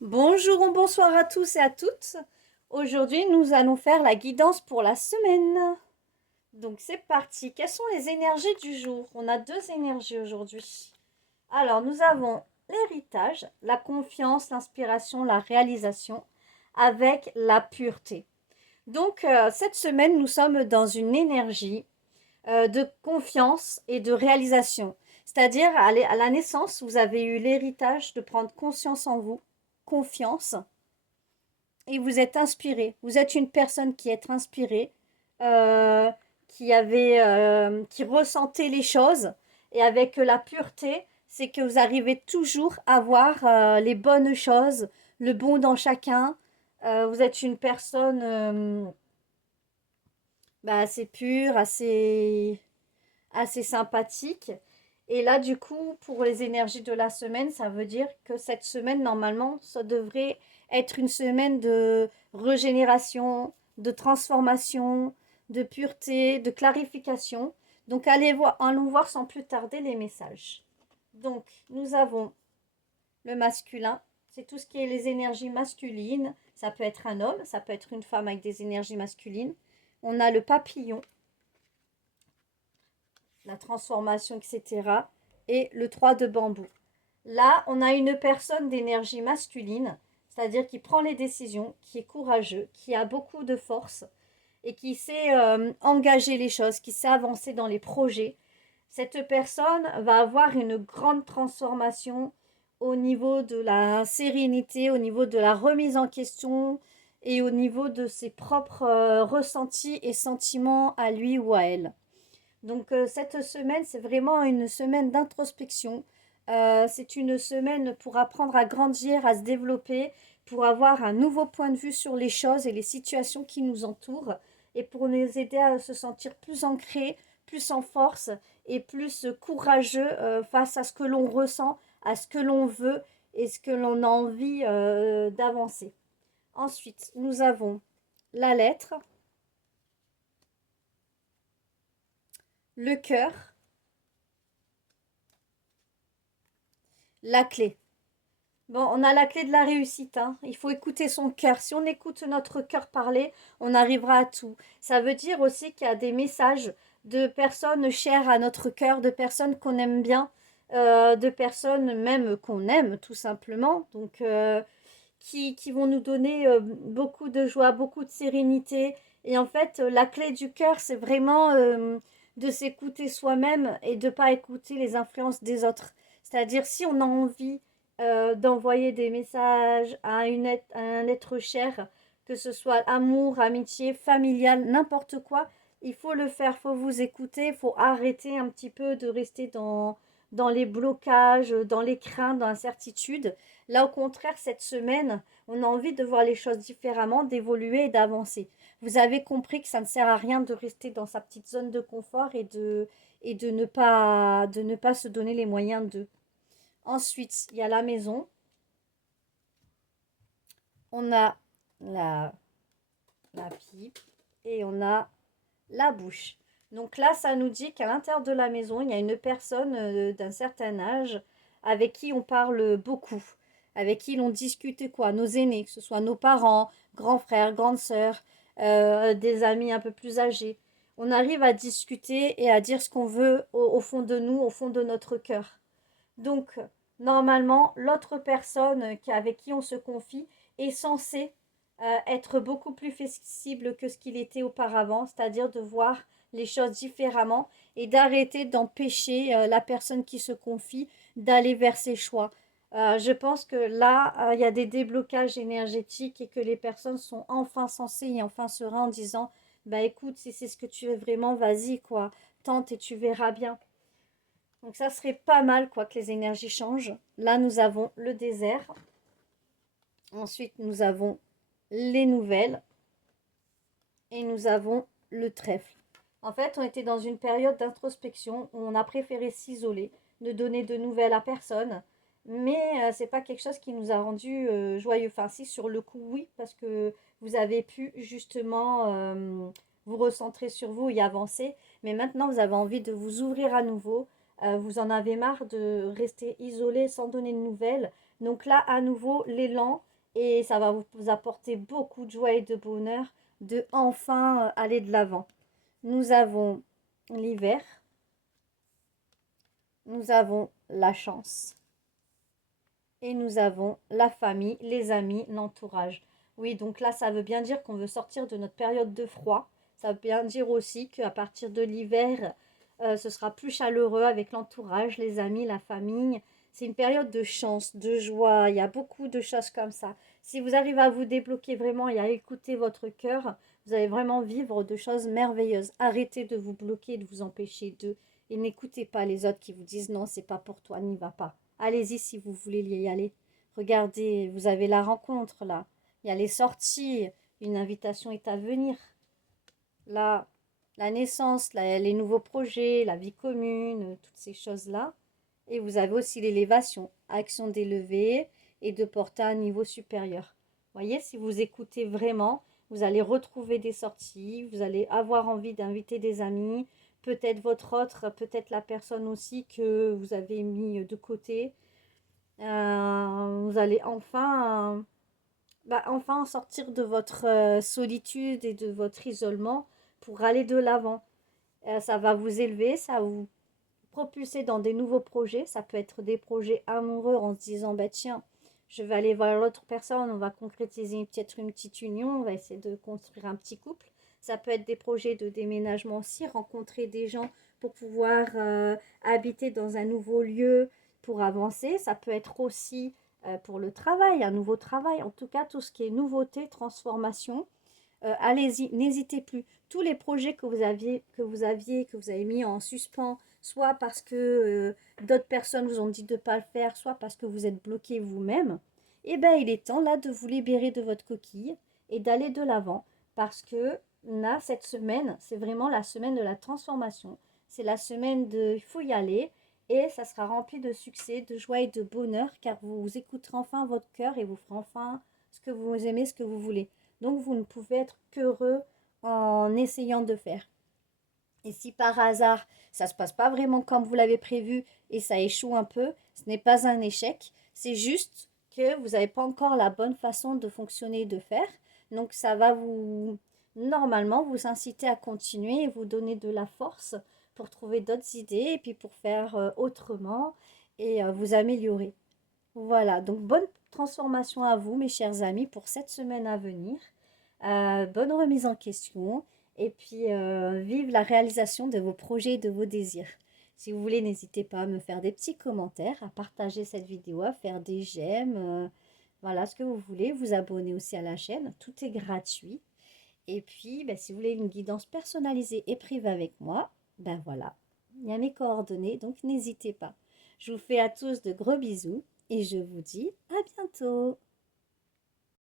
Bonjour ou bonsoir à tous et à toutes. Aujourd'hui, nous allons faire la guidance pour la semaine. Donc c'est parti. Quelles sont les énergies du jour? On a deux énergies aujourd'hui. Alors, nous avons l'héritage, la confiance, l'inspiration, la réalisation avec la pureté. Donc cette semaine, nous sommes dans une énergie de confiance et de réalisation. C'est-à-dire, à la naissance, vous avez eu l'héritage de prendre conscience en vous, confiance, et vous êtes inspiré. Vous êtes une personne qui est inspirée, euh, qui ressentait les choses, et avec la pureté, c'est que vous arrivez toujours à voir les bonnes choses, le bon dans chacun. Vous êtes une personne assez pure, assez sympathique. Et là, du coup, pour les énergies de la semaine, ça veut dire que cette semaine, normalement, ça devrait être une semaine de régénération, de transformation, de pureté, de clarification. Donc, allons voir sans plus tarder les messages. Donc, nous avons le masculin, c'est tout ce qui est les énergies masculines. Ça peut être un homme, ça peut être une femme avec des énergies masculines. On a le papillon, la transformation, etc. Et le 3 de bambou. Là, on a une personne d'énergie masculine, c'est-à-dire qui prend les décisions, qui est courageux, qui a beaucoup de force et qui sait engager les choses, qui sait avancer dans les projets. Cette personne va avoir une grande transformation au niveau de la sérénité, au niveau de la remise en question et au niveau de ses propres ressentis et sentiments à lui ou à elle. Donc cette semaine, c'est vraiment une semaine d'introspection. C'est une semaine pour apprendre à grandir, à se développer, pour avoir un nouveau point de vue sur les choses et les situations qui nous entourent, et pour nous aider à se sentir plus ancrés, plus en force et plus courageux face à ce que l'on ressent, à ce que l'on veut et ce que l'on a envie d'avancer. Ensuite, nous avons la lettre, le cœur, la clé. Bon, on a la clé de la réussite, hein. Il faut écouter son cœur. Si on écoute notre cœur parler, on arrivera à tout. Ça veut dire aussi qu'il y a des messages de personnes chères à notre cœur, de personnes qu'on aime bien, de personnes même qu'on aime tout simplement. Donc, qui vont nous donner beaucoup de joie, beaucoup de sérénité. Et en fait, la clé du cœur, c'est vraiment de s'écouter soi-même et de ne pas écouter les influences des autres. C'est-à-dire, si on a envie d'envoyer des messages à un être cher, que ce soit amour, amitié, familial, n'importe quoi, il faut le faire, il faut vous écouter, il faut arrêter un petit peu de rester dans les blocages, dans les craintes, dans l'incertitude. Là, au contraire, cette semaine, on a envie de voir les choses différemment, d'évoluer et d'avancer. Vous avez compris que ça ne sert à rien de rester dans sa petite zone de confort et de ne pas se donner les moyens de. Ensuite, il y a la maison. On a la, la pipe et on a la bouche. Donc là, ça nous dit qu'à l'intérieur de la maison, il y a une personne d'un certain âge avec qui on parle beaucoup, avec qui l'on discute quoi, nos aînés, que ce soit nos parents, grands frères, grandes sœurs, des amis un peu plus âgés. On arrive à discuter et à dire ce qu'on veut au fond de nous, au fond de notre cœur. Donc, normalement, l'autre personne avec qui on se confie est censée être beaucoup plus flexible que ce qu'il était auparavant, c'est-à-dire de voir les choses différemment et d'arrêter d'empêcher la personne qui se confie d'aller vers ses choix. Je pense que là, il y a des déblocages énergétiques et que les personnes sont enfin sensées et enfin sereines en disant, bah écoute, si c'est ce que tu veux vraiment, vas-y quoi, tente et tu verras bien. Donc ça serait pas mal quoi que les énergies changent. Là, nous avons le désert. Ensuite, nous avons les nouvelles et nous avons le trèfle. En fait, on était dans une période d'introspection où on a préféré s'isoler, ne donner de nouvelles à personne, mais c'est pas quelque chose qui nous a rendu joyeux. Enfin, si sur le coup, oui, parce que vous avez pu justement vous recentrer sur vous et avancer, mais maintenant vous avez envie de vous ouvrir à nouveau. Vous en avez marre de rester isolé sans donner de nouvelles. Donc là, à nouveau, l'élan et ça va vous apporter beaucoup de joie et de bonheur de enfin aller de l'avant. Nous avons l'hiver, nous avons la chance et nous avons la famille, les amis, l'entourage. Oui, donc là, ça veut bien dire qu'on veut sortir de notre période de froid. Ça veut bien dire aussi qu'à partir de l'hiver, ce sera plus chaleureux avec l'entourage, les amis, la famille. C'est une période de chance, de joie. Il y a beaucoup de choses comme ça. Si vous arrivez à vous débloquer vraiment et à écouter votre cœur, vous allez vraiment vivre de choses merveilleuses. Arrêtez de vous bloquer, de vous empêcher de... Et n'écoutez pas les autres qui vous disent non, c'est pas pour toi, n'y va pas. Allez-y si vous voulez y aller. Regardez, vous avez la rencontre là. Il y a les sorties. Une invitation est à venir. Là, la naissance, les nouveaux projets, la vie commune, toutes ces choses-là. Et vous avez aussi l'élévation, action d'élever et de porter à un niveau supérieur. Voyez, si vous écoutez vraiment, vous allez retrouver des sorties, vous allez avoir envie d'inviter des amis, peut-être votre autre, peut-être la personne aussi que vous avez mis de côté. Vous allez enfin sortir de votre solitude et de votre isolement pour aller de l'avant. Ça va vous élever, ça va vous propulser dans des nouveaux projets. Ça peut être des projets amoureux en se disant, bah tiens, je vais aller voir l'autre personne, on va concrétiser peut-être une petite union, on va essayer de construire un petit couple. Ça peut être des projets de déménagement aussi, rencontrer des gens pour pouvoir habiter dans un nouveau lieu pour avancer. Ça peut être aussi pour le travail, un nouveau travail. En tout cas, tout ce qui est nouveauté, transformation, allez-y, n'hésitez plus. Tous les projets que vous avez mis en suspens, soit parce que d'autres personnes vous ont dit de ne pas le faire, soit parce que vous êtes bloqué vous-même, eh bien, il est temps là de vous libérer de votre coquille et d'aller de l'avant. Parce que là, cette semaine, c'est vraiment la semaine de la transformation. C'est la semaine de il faut y aller et ça sera rempli de succès, de joie et de bonheur car vous écouterez enfin votre cœur et vous ferez enfin ce que vous aimez, ce que vous voulez. Donc, vous ne pouvez être qu'heureux en essayant de faire. Et si par hasard, ça ne se passe pas vraiment comme vous l'avez prévu et ça échoue un peu, ce n'est pas un échec. C'est juste que vous n'avez pas encore la bonne façon de fonctionner et de faire. Donc, ça va normalement, vous inciter à continuer et vous donner de la force pour trouver d'autres idées et puis pour faire autrement et vous améliorer. Voilà, donc bonne transformation à vous, mes chers amis, pour cette semaine à venir. Bonne remise en question et puis vive la réalisation de vos projets et de vos désirs. Si vous voulez, n'hésitez pas à me faire des petits commentaires, à partager cette vidéo, à faire des j'aime, voilà ce que vous voulez, vous abonner aussi à la chaîne, tout est gratuit. Et puis, ben, si vous voulez une guidance personnalisée et privée avec moi, ben voilà, il y a mes coordonnées, donc n'hésitez pas. Je vous fais à tous de gros bisous et je vous dis à bientôt.